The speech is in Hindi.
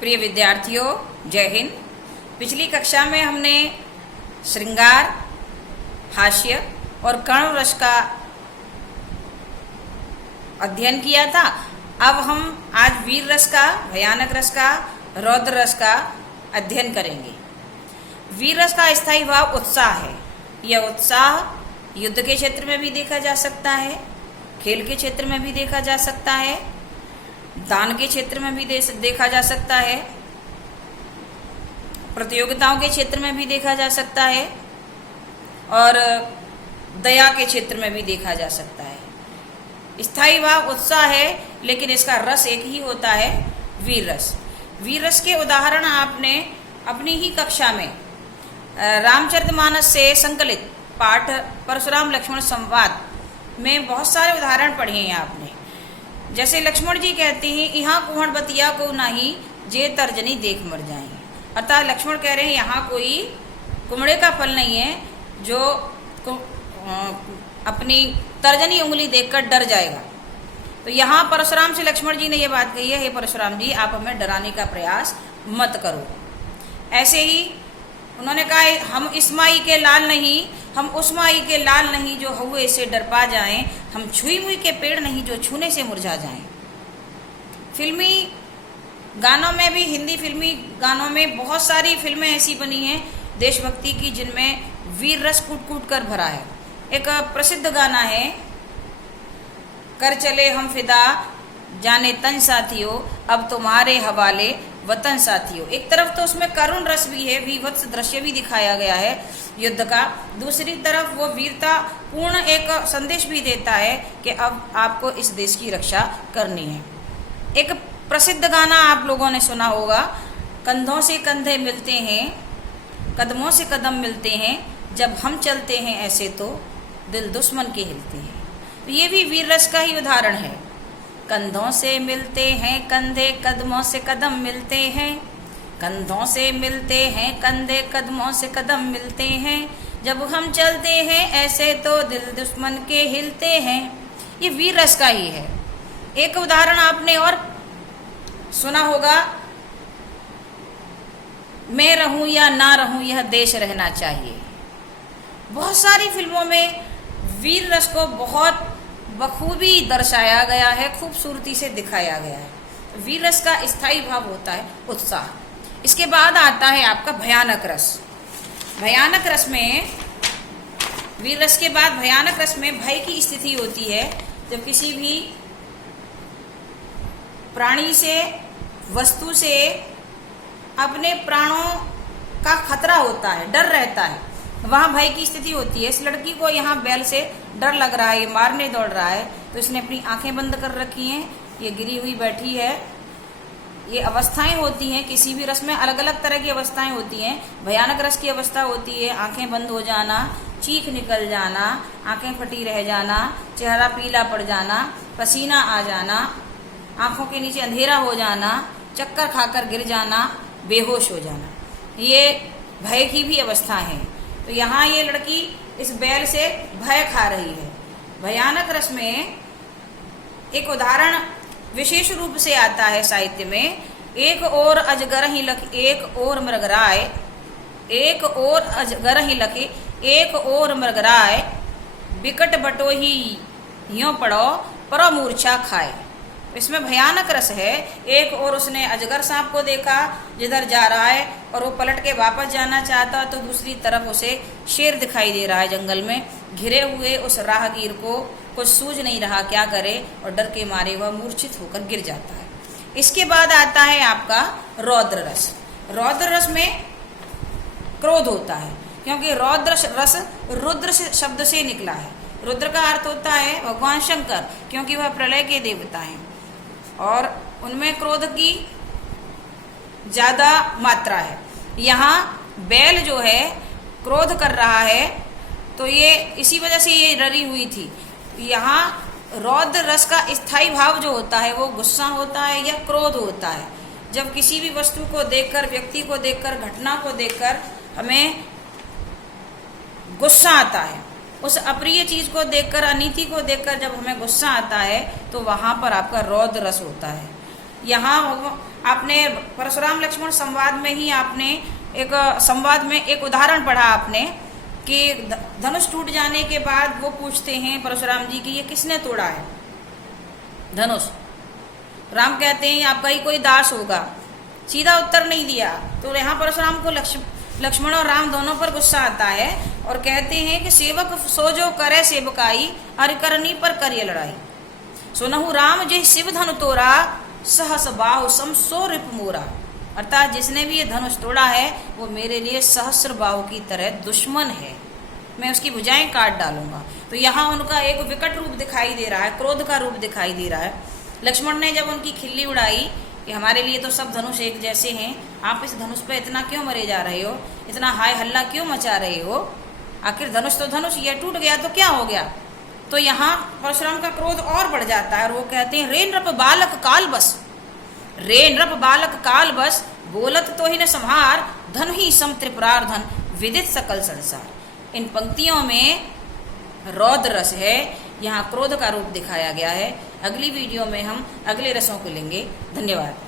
प्रिय विद्यार्थियों, जय हिंद। पिछली कक्षा में हमने श्रृंगार, हास्य और कर्ण रस का अध्ययन किया था। अब हम आज वीर रस का, भयानक रस का, रौद्र रस का अध्ययन करेंगे। वीर रस का स्थायी भाव उत्साह है। यह उत्साह युद्ध के क्षेत्र में भी देखा जा सकता है, खेल के क्षेत्र में भी देखा जा सकता है, दान के क्षेत्र में भी देखा जा सकता है, प्रतियोगिताओं के क्षेत्र में भी देखा जा सकता है और दया के क्षेत्र में भी देखा जा सकता है। स्थायी भाव उत्साह है, लेकिन इसका रस एक ही होता है, वीर रस। वीर रस के उदाहरण आपने अपनी ही कक्षा में रामचरितमानस से संकलित पाठ परशुराम लक्ष्मण संवाद में बहुत सारे उदाहरण पढ़े हैं आपने। जैसे लक्ष्मण जी कहते हैं, यहाँ कुहड़ बतिया को नाही, जे तर्जनी देख मर जाए। अर्थात लक्ष्मण कह रहे हैं यहाँ कोई कुमड़े का फल नहीं है जो अपनी तर्जनी उंगली देखकर डर जाएगा। तो यहाँ परशुराम से लक्ष्मण जी ने यह बात कही है, हे परशुराम जी, आप हमें डराने का प्रयास मत करो। ऐसे ही उन्होंने कहा, हम इस माई के लाल नहीं, हम उस माई के लाल नहीं जो हुए से डर पा जाएं, हम छुई मुई के पेड़ नहीं जो छूने से मुरझा जाएं। फिल्मी गानों में भी, हिंदी फिल्मी गानों में बहुत सारी फिल्में ऐसी बनी हैं देशभक्ति की जिनमें वीर रस कूट कूट कर भरा है। एक प्रसिद्ध गाना है, कर चले हम फिदा जाने तन साथियों, अब तुम्हारे हवाले वतन साथियों। एक तरफ तो उसमें करुण रस भी है, विभत्स दृश्य भी दिखाया गया है युद्ध का। दूसरी तरफ वो वीरता पूर्ण एक संदेश भी देता है कि अब आपको इस देश की रक्षा करनी है। एक प्रसिद्ध गाना आप लोगों ने सुना होगा, कंधों से कंधे मिलते हैं, कदमों से कदम मिलते हैं, जब हम चलते हैं ऐसे तो दिल दुश्मन के हिलते हैं। तो ये भी वीर रस का ही उदाहरण है। कंधों से मिलते हैं कंधे, कदमों से कदम मिलते हैं, कंधों से मिलते हैं कंधे, कदमों से कदम मिलते हैं, जब हम चलते हैं ऐसे तो दिल दुश्मन के हिलते हैं। ये वीर रस का ही है। एक उदाहरण आपने और सुना होगा, मैं रहूं या ना रहूं यह देश रहना चाहिए। बहुत सारी फिल्मों में वीर रस को बहुत बखूबी दर्शाया गया है, खूबसूरती से दिखाया गया है। वीर रस का स्थायी भाव होता है उत्साह। इसके बाद आता है आपका भयानक रस। भयानक रस में, वीर रस के बाद भयानक रस में भय की स्थिति होती है, जब किसी भी प्राणी से, वस्तु से अपने प्राणों का खतरा होता है, डर रहता है, वहाँ भय की स्थिति होती है। इस लड़की को यहाँ बैल से डर लग रहा है, ये मारने दौड़ रहा है, तो इसने अपनी आंखें बंद कर रखी हैं, ये गिरी हुई बैठी है। ये अवस्थाएं होती हैं, किसी भी रस में अलग अलग तरह की अवस्थाएं होती हैं। भयानक रस की अवस्था होती है आंखें बंद हो जाना, चीख निकल जाना, आंखें फटी रह जाना, चेहरा पीला पड़ जाना, पसीना आ जाना, आंखों के नीचे अंधेरा हो जाना, चक्कर खाकर गिर जाना, बेहोश हो जाना। ये भय की भी अवस्था है। तो यहाँ ये लड़की इस बैल से भय खा रही है। भयानक रस में एक उदाहरण विशेष रूप से आता है साहित्य में, एक और अजगर ही लख एक और मृगराय, एक और अजगर ही लखे एक और मृगराय, बिकट बटो ही यों पड़ो पर मूर्छा खाए। इसमें भयानक रस है। एक और उसने अजगर सांप को देखा जिधर जा रहा है और वो पलट के वापस जाना चाहता, तो दूसरी तरफ उसे शेर दिखाई दे रहा है जंगल में। घिरे हुए उस राहगीर को कुछ सूझ नहीं रहा क्या करे, और डर के मारे वह मूर्छित होकर गिर जाता है। इसके बाद आता है आपका रौद्र रस। रौद्र रस में क्रोध होता है, क्योंकि रौद्र रस रुद्र शब्द से निकला है। रुद्र का अर्थ होता है भगवान शंकर, क्योंकि वह प्रलय के देवता हैं और उनमें क्रोध की ज्यादा मात्रा है। यहाँ बैल जो है क्रोध कर रहा है, तो ये इसी वजह से ये डरी हुई थी। यहाँ रौद्र रस का स्थायी भाव जो होता है वो गुस्सा होता है या क्रोध होता है। जब किसी भी वस्तु को देखकर, व्यक्ति को देखकर, घटना को देखकर हमें गुस्सा आता है, उस अप्रिय चीज को देखकर, अनीति को देखकर जब हमें गुस्सा आता है, तो वहां पर आपका रौद्र रस होता है। यहाँ आपने परशुराम लक्ष्मण संवाद में ही आपने एक संवाद में एक उदाहरण पढ़ा आपने कि धनुष टूट जाने के बाद वो पूछते हैं परशुराम जी कि ये किसने तोड़ा है धनुष। राम कहते हैं आपका ही कोई दास होगा। सीधा उत्तर नहीं दिया तो यहाँ परशुराम को लक्ष्मण और राम दोनों पर गुस्सा आता है और कहते हैं कि सेवक सो जो करे सेवकाई, अर करनी पर करिए लड़ाई। सुनहु राम जे शिव धनु तोरा, सहस बाहु सम सो रिप मोरा। अर्थात जिसने भी ये धनुष तोड़ा है वो मेरे लिए सहस्र बाहु की तरह दुश्मन है, मैं उसकी भुजाएं काट डालूंगा। तो यहाँ उनका एक विकट रूप दिखाई दे रहा है, क्रोध का रूप दिखाई दे रहा है। लक्ष्मण ने जब उनकी खिल्ली उड़ाई कि हमारे लिए तो सब धनुष एक जैसे हैं, आप इस धनुष पे इतना क्यों मरे जा रहे हो, इतना हाय हल्ला क्यों मचा रहे हो, आखिर धनुष तो धनुष, ये टूट गया तो क्या हो गया। तो यहाँ परशुराम का क्रोध और बढ़ जाता है और वो कहते हैं रे नृप बालक काल बस, रे नृप बालक काल बस, बोलत तो ही न संहार, धन ही सम त्रिपुरार्धन, विदित सकल संसार। इन पंक्तियों में रौद्र रस है, यहाँ क्रोध का रूप दिखाया गया है। अगली वीडियो में हम अगले रसों को लेंगे। धन्यवाद।